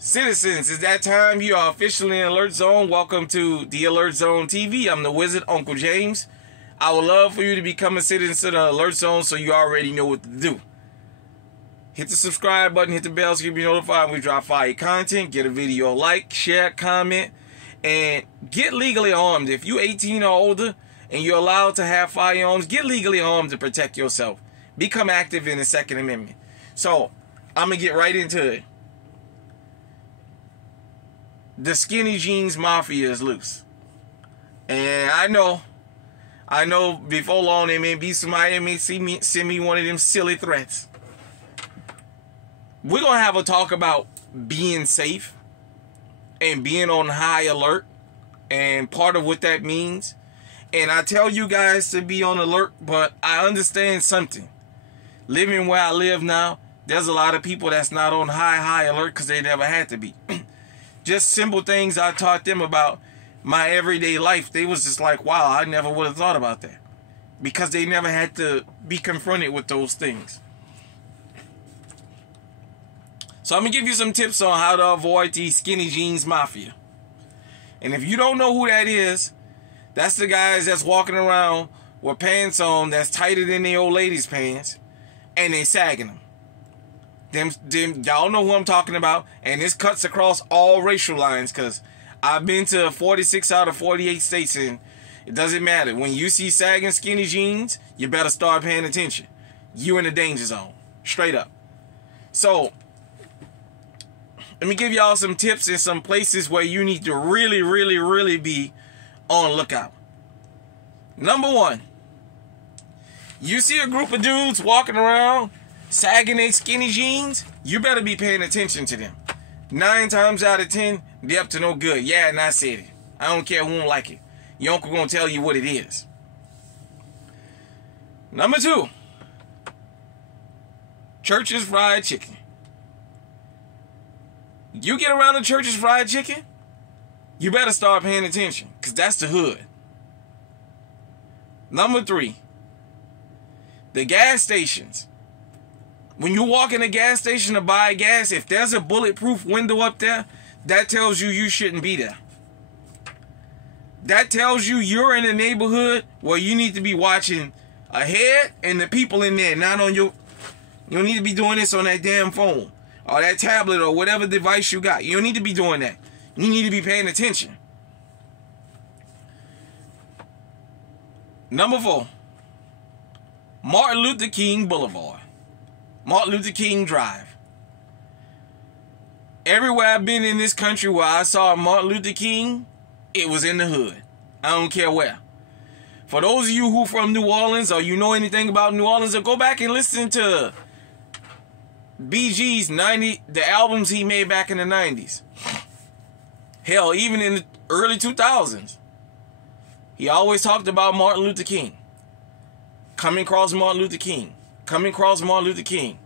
Citizens, it's that time. You are officially in Alert Zone. Welcome to the Alert Zone TV. I'm the wizard, Uncle James. I would love for you to become a citizen of the Alert Zone so you already know what to do. Hit the subscribe button, hit the bell so you can be notified when we drop fire content. Get a video like, share, comment, and get legally armed. If you're 18 or older and you're allowed to have firearms, get legally armed to protect yourself. Become active in the Second Amendment. So, I'm going to get right into it. The skinny jeans mafia is loose. And I know before long there may be somebody that may send me one of them silly threats. We're going to have a talk about being safe and being on high alert and part of what that means. And I tell you guys to be on alert, but I understand something. Living where I live now, there's a lot of people that's not on high alert because they never had to be. Just simple things I taught them about my everyday life. They was just like, wow, I never would have thought about that. Because they never had to be confronted with those things. So I'm going to give you some tips on how to avoid the skinny jeans mafia. And if you don't know who that is, that's the guys that's walking around with pants on that's tighter than the old ladies' pants. And they sagging them. Y'all know who I'm talking about, and this cuts across all racial lines because I've been to 46 out of 48 states, and it doesn't matter. When you see sagging skinny jeans, you better start paying attention. You in the danger zone, straight up. So, let me give y'all some tips and some places where you need to really be on lookout. Number one, you see a group of dudes walking around sagging their skinny jeans, you better be paying attention to them. 9 times out of 10, they're up to no good. Yeah, and I said it. I don't care who don't like it. Your uncle gonna tell you what it is. Number 2, Church's Fried Chicken. You get around the Church's Fried Chicken, you better start paying attention, because that's the hood. Number 3, the gas stations. When you walk in a gas station to buy gas, if there's a bulletproof window up there, that tells you you shouldn't be there. That tells you you're in a neighborhood where you need to be watching ahead and the people in there, not on your... You don't need to be doing this on that damn phone or that tablet or whatever device you got. You don't need to be doing that. You need to be paying attention. Number 4, Martin Luther King Boulevard. Martin Luther King Drive. Everywhere I've been in this country where I saw Martin Luther King, it was in the hood. I don't care where. For those of you who from New Orleans or you know anything about New Orleans, go back and listen to BG's the albums he made back in the 90s. Hell, even in the early 2000s. He always talked about Martin Luther King. Coming across Martin Luther King. Coming across Martin Luther King.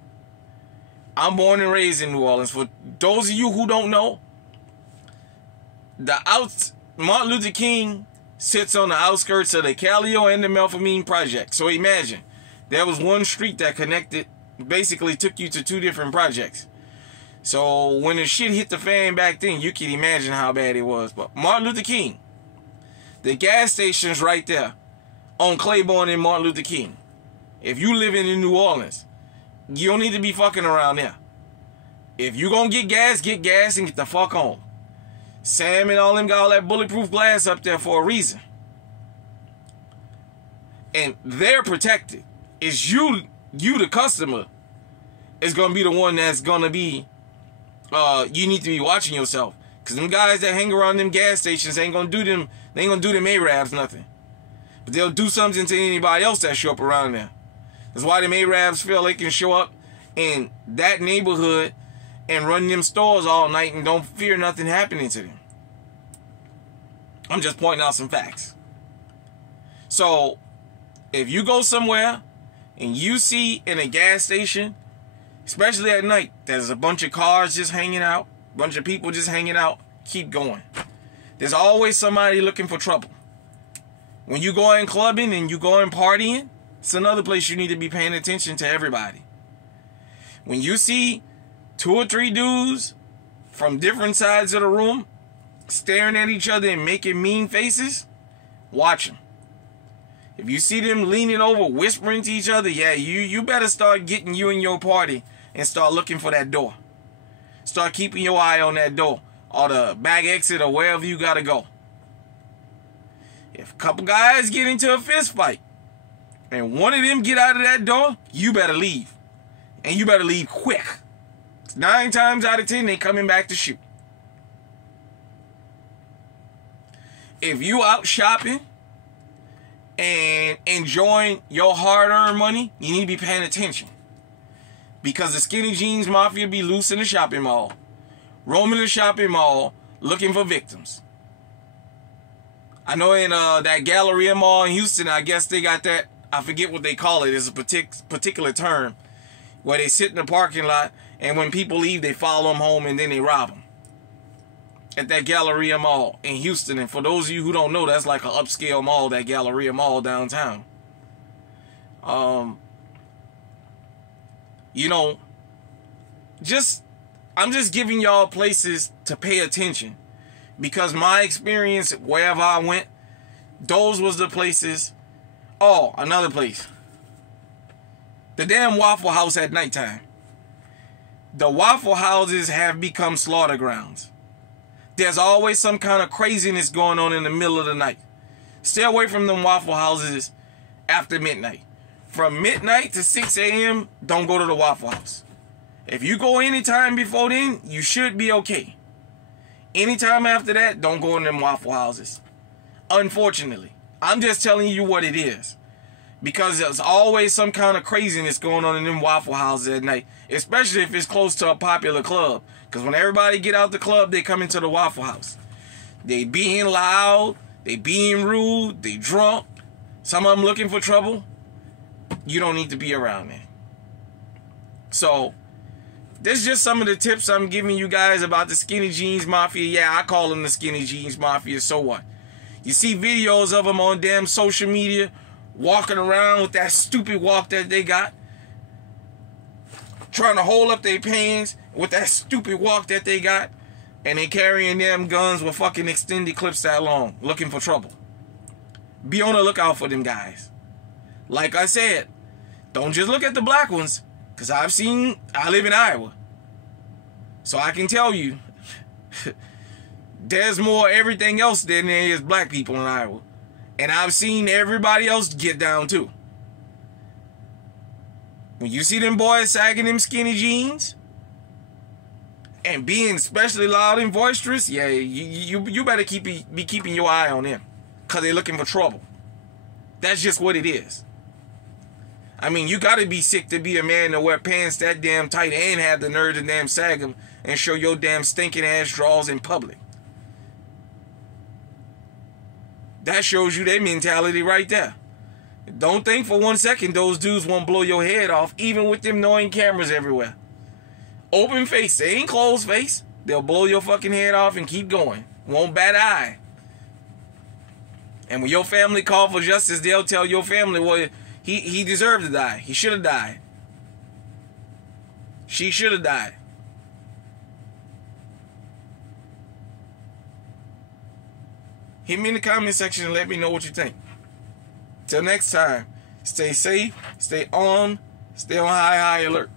I'm born and raised in New Orleans. For those of you who don't know, Martin Luther King sits on the outskirts of the Calio and the Melpomene project. So imagine, there was one street that connected, basically took you to 2 different projects. So when the shit hit the fan back then, you can imagine how bad it was. But Martin Luther King, the gas station's right there on Claiborne and Martin Luther King. If you live in New Orleans, you don't need to be fucking around there. If you gonna get gas and get the fuck on. Sam and all them got all that bulletproof glass up there for a reason. And they're protected. It's you the customer, is gonna be the one that's gonna be, you need to be watching yourself. Because them guys that hang around them gas stations ain't gonna do them, they ain't gonna do them Arabs nothing. But they'll do something to anybody else that show up around there. That's why the Arabs feel they can show up in that neighborhood and run them stores all night and don't fear nothing happening to them. I'm just pointing out some facts. So, if you go somewhere and you see in a gas station, especially at night, there's a bunch of cars just hanging out, a bunch of people just hanging out, keep going. There's always somebody looking for trouble. When you go in clubbing and you go in partying, it's another place you need to be paying attention to everybody. When you see 2 or 3 dudes from different sides of the room, staring at each other and making mean faces, watch them. If you see them leaning over, whispering to each other, yeah, you better start getting you and your party and start looking for that door. Start keeping your eye on that door or the back exit or wherever you got to go. If a couple guys get into a fist fight and one of them get out of that door, you better leave. And you better leave quick. 9 times out of 10, they coming back to shoot. If you out shopping and enjoying your hard-earned money, you need to be paying attention. Because the skinny jeans mafia be loose in the shopping mall, roaming the shopping mall, looking for victims. I know in that Galleria Mall in Houston, I guess they got that, I forget what they call it, it's a particular term, where they sit in the parking lot, and when people leave, they follow them home, and then they rob them. At that Galleria Mall in Houston. And for those of you who don't know, that's like an upscale mall, that Galleria Mall downtown. You know, I'm just giving y'all places to pay attention. Because my experience, wherever I went, those was the places. Oh, another place. The damn Waffle House at nighttime. The Waffle Houses have become slaughter grounds. There's always some kind of craziness going on in the middle of the night. Stay away from them Waffle Houses after midnight. From midnight to 6 a.m., don't go to the Waffle House. If you go anytime before then, you should be okay. Anytime after that, don't go in them Waffle Houses. Unfortunately. I'm just telling you what it is. Because there's always some kind of craziness going on in them Waffle Houses at night. Especially if it's close to a popular club. Because when everybody get out the club, they come into the Waffle House. They being loud. They being rude. They drunk. Some of them looking for trouble. You don't need to be around there. So, this is just some of the tips I'm giving you guys about the skinny jeans mafia. Yeah, I call them the skinny jeans mafia. So what? You see videos of them on damn social media walking around with that stupid walk that they got. Trying to hold up their pants with that stupid walk that they got. And they carrying them guns with fucking extended clips that long. Looking for trouble. Be on the lookout for them guys. Like I said, don't just look at the black ones. Because I live in Iowa. So I can tell you, there's more everything else than there is black people in Iowa. And I've seen everybody else get down too. When you see them boys sagging them skinny jeans and being especially loud and boisterous, yeah, you better be keeping your eye on them. Because they're looking for trouble. That's just what it is. I mean, you got to be sick to be a man to wear pants that damn tight and have the nerve to damn sag them and show your damn stinking ass drawers in public. That shows you their mentality right there. Don't think for 1 second those dudes won't blow your head off, even with them knowing cameras everywhere. Open face, they ain't closed face. They'll blow your fucking head off and keep going. Won't bat an eye. And when your family call for justice, they'll tell your family, well, he deserved to die. He should have died. She should have died. Hit me in the comment section and let me know what you think. Till next time, stay safe, stay armed, stay on high alert.